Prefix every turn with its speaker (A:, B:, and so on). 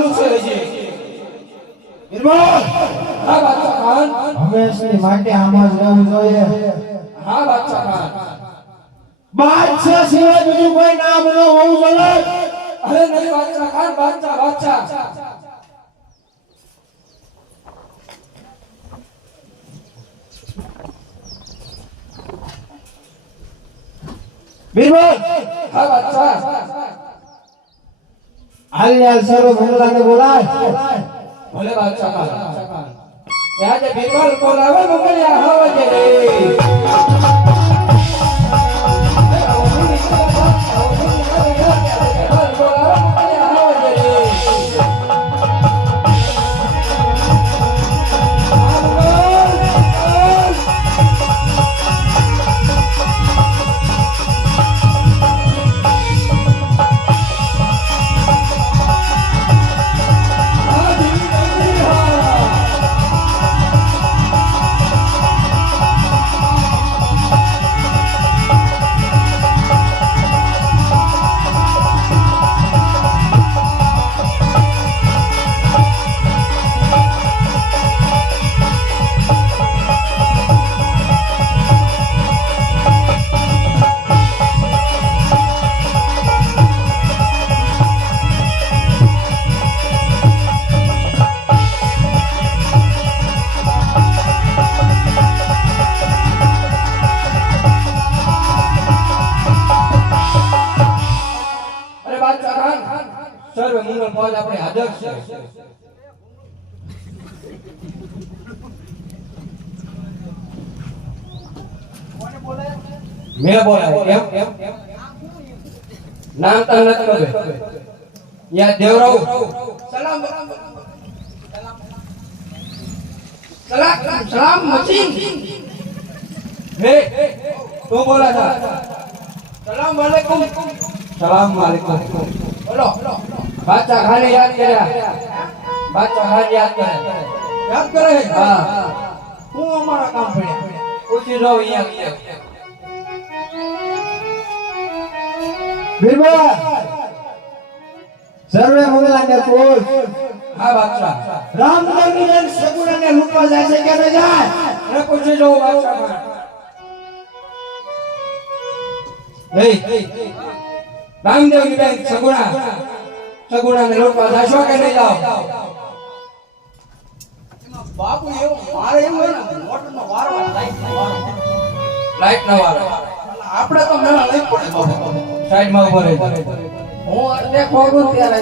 A: ચાલુ છે હજી.
B: બિરબલ
A: હા બાદશાહ ખાન.
B: હંમેશની માટે આમાં જ રહેવું જોઈએ.
A: હા બાદશાહ ખાન.
B: બાદશાહ સિવાય બીજું કોઈ નામ ન હોવું જોઈએ.
A: અરે નહીં બાદશાહ ખાન બાદશાહ બાદશાહ.
B: બિરબલ
A: હા બાદશાહ.
B: હાલ હાલ સર્વ મંગલાને બોલાય.
A: ભલે બાદશાહ કા રાજા બિરબલ બોલાવે મોકલ્યા હવાજે રે સર્વ મંગલ ફોજ આપણે હાજર છે. મેં બોલાય, એમ નામ તન નથી કરે યા દેવરાવ. સલામ. સલામ સલામ મચીન હે તો બોલા સલામ વાલેકુમ સલામ વાલેકુમ બોલો. બાદશાહ ખાને યાદ કર્યા. બાદશાહ ખાન યાદ કર્યા. યાદ કરે? હા. હું અમારા કામ પડ્યા. પૂછી જો અહીંયા
B: બિરબલ! સર્વે મંગલાને બોલ
A: હા બાદશાહ
B: રામદેવની બેન સગુણાને લૂંટવા જાય છે કે ન જાય?
A: અરે પૂછી જો બાદશાહ ખાન નહીં રામદેવની બેન સગુણા. સગુણાને લૂંટવા જાશો કે નહીં જાઓ
C: બાપુ એવું મારે એવું હોય ને મોટરનો વારો લાઈટ વારો.
A: ન વાળો
C: આપણે તો મેળા લઈ પડે
A: સાઈડમાં ઊભો રહે
C: હું એટલે ખોગું ત્યારે.